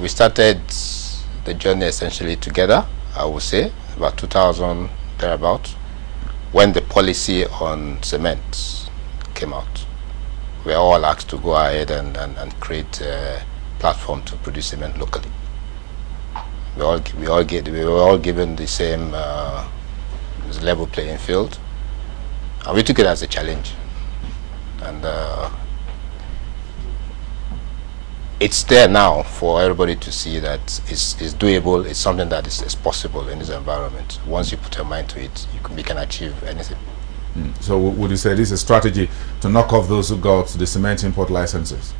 We started the journey essentially together, I would say, about 2000, thereabout, when the policy on cement came out. We were all asked to go ahead and create a platform to produce cement locally. We were all given the same level playing field, and we took it as a challenge. And it's there now for everybody to see that it's doable. It's something that is possible in this environment. Once you put your mind to it, you can achieve anything. So would you say this is a strategy to knock off those who got the cement import licenses?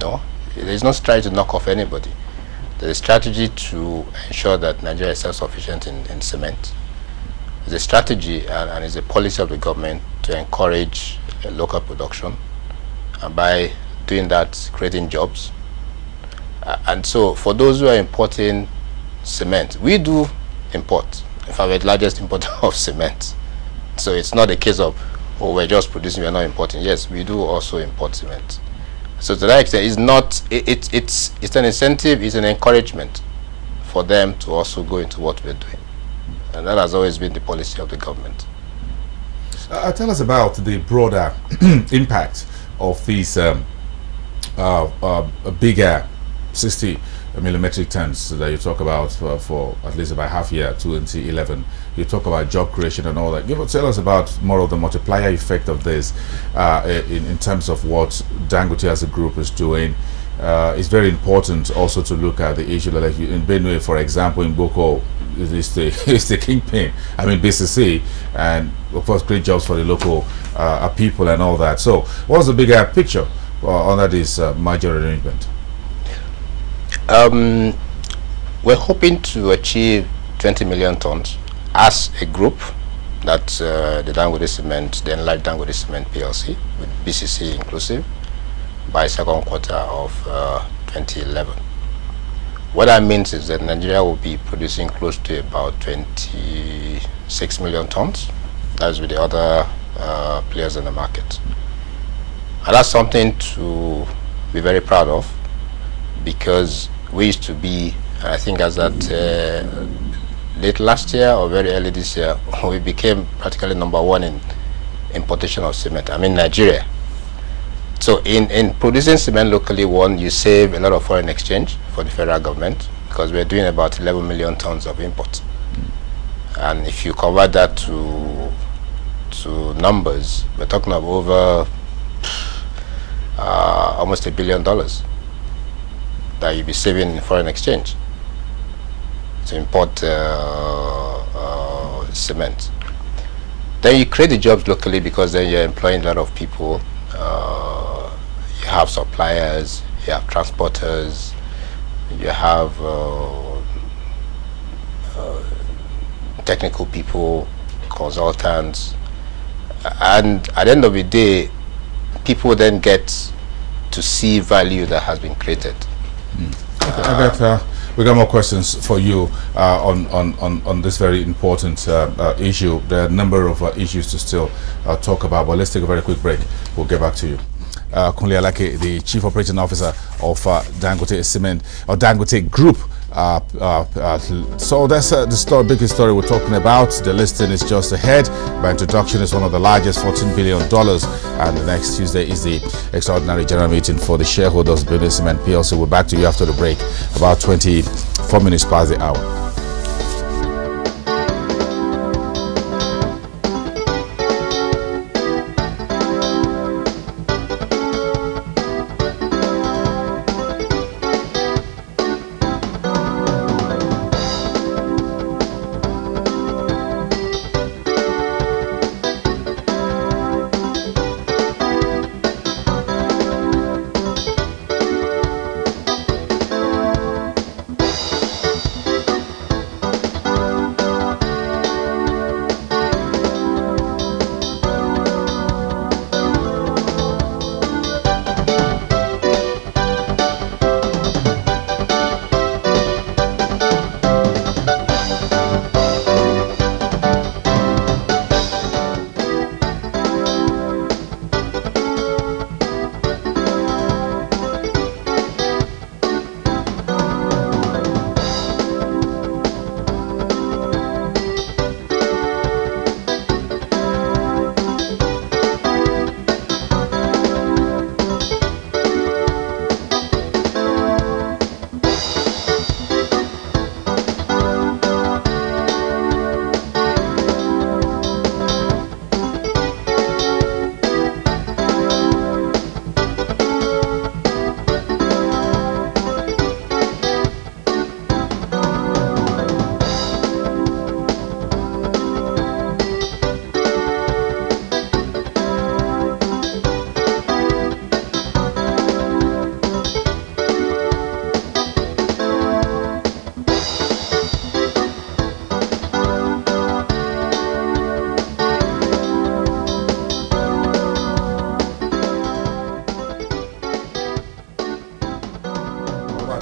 No, there's no strategy to knock off anybody. There's a strategy to ensure that Nigeria is self-sufficient in cement. There's a strategy and it's a policy of the government to encourage local production, and by doing that, creating jobs. And so for those who are importing cement, we do import. In fact, we're the largest importer of cement. So it's not a case of, oh, we're just producing, we're not importing. Yes, we do also import cement. So to that extent, it's not, it's an incentive, it's an encouragement for them to also go into what we're doing. And that has always been the policy of the government. Tell us about the broader impact of these bigger 60 millimetric tons that you talk about for at least about half year 2011. You talk about job creation and all that. Tell us about more of the multiplier effect of this in terms of what Dangote as a group is doing. It's very important also to look at the issue that, like in Benue, for example, in Boko, it's the kingpin. I mean, BCC, and of course, great jobs for the local people and all that. So, what's the bigger picture under this merger arrangement? We're hoping to achieve 20 million tons as a group. That's the Dangote Cement, the enlarged Dangote Cement PLC, with BCC inclusive, by second quarter of 2011. What that means is that Nigeria will be producing close to about 26 million tons. That's with the other players in the market. And that's something to be very proud of, because we used to be, I think as that late last year or very early this year, we became practically #1 in importation of cement. I mean, Nigeria. So in producing cement locally, one, you save a lot of foreign exchange for the federal government, because we're doing about 11 million tons of import. And if you convert that to numbers, we're talking of over almost $1 billion that you'll be saving in foreign exchange to import cement. Then you create the jobs locally, because then you're employing a lot of people. You have suppliers, you have transporters, you have technical people, consultants, and at the end of the day, people then get to see value that has been created. We got more questions for you on this very important issue. There are a number of issues to still talk about, but let's take a very quick break. We'll get back to you. Kunle Alake, the Chief Operating Officer of Dangote Cement, or Dangote Group. So that's the biggest story we're talking about. The listing is just ahead. By introduction, it's one of the largest, $14 billion. And the next Tuesday is the extraordinary general meeting for the shareholders of Dangote Cement PLC. We're back to you after the break, about 24 minutes past the hour.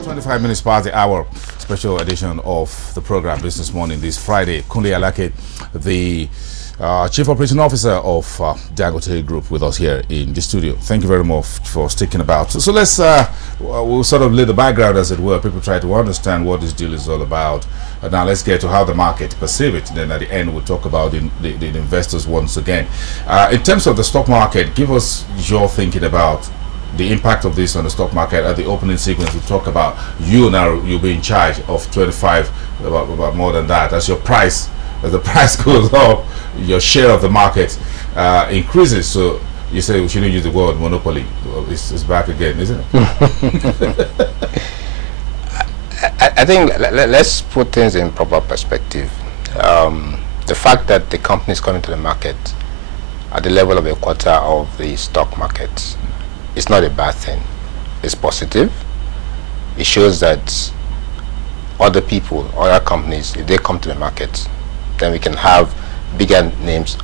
25 minutes past the hour, special edition of the program Business Morning this Friday. Kunle Alake, the Chief Operating Officer of Dangote Group, with us here in the studio. Thank you very much for sticking about. So let's, we'll sort of lay the background, as it were. People try to understand what this deal is all about. Now let's get to how the market perceive it. Then at the end, we'll talk about the investors once again. In terms of the stock market, give us your thinking about the impact of this on the stock market. At the opening sequence, we talk about you'll be in charge of 25, about more than that. As the price goes up, your share of the market increases. So you say we shouldn't use the word monopoly. It's back again, isn't it? I think let's put things in proper perspective. The fact that the company is coming to the market at the level of a quarter of the stock market is not a bad thing. It's positive. It shows that other people, other companies, if they come to the market, then we can have bigger names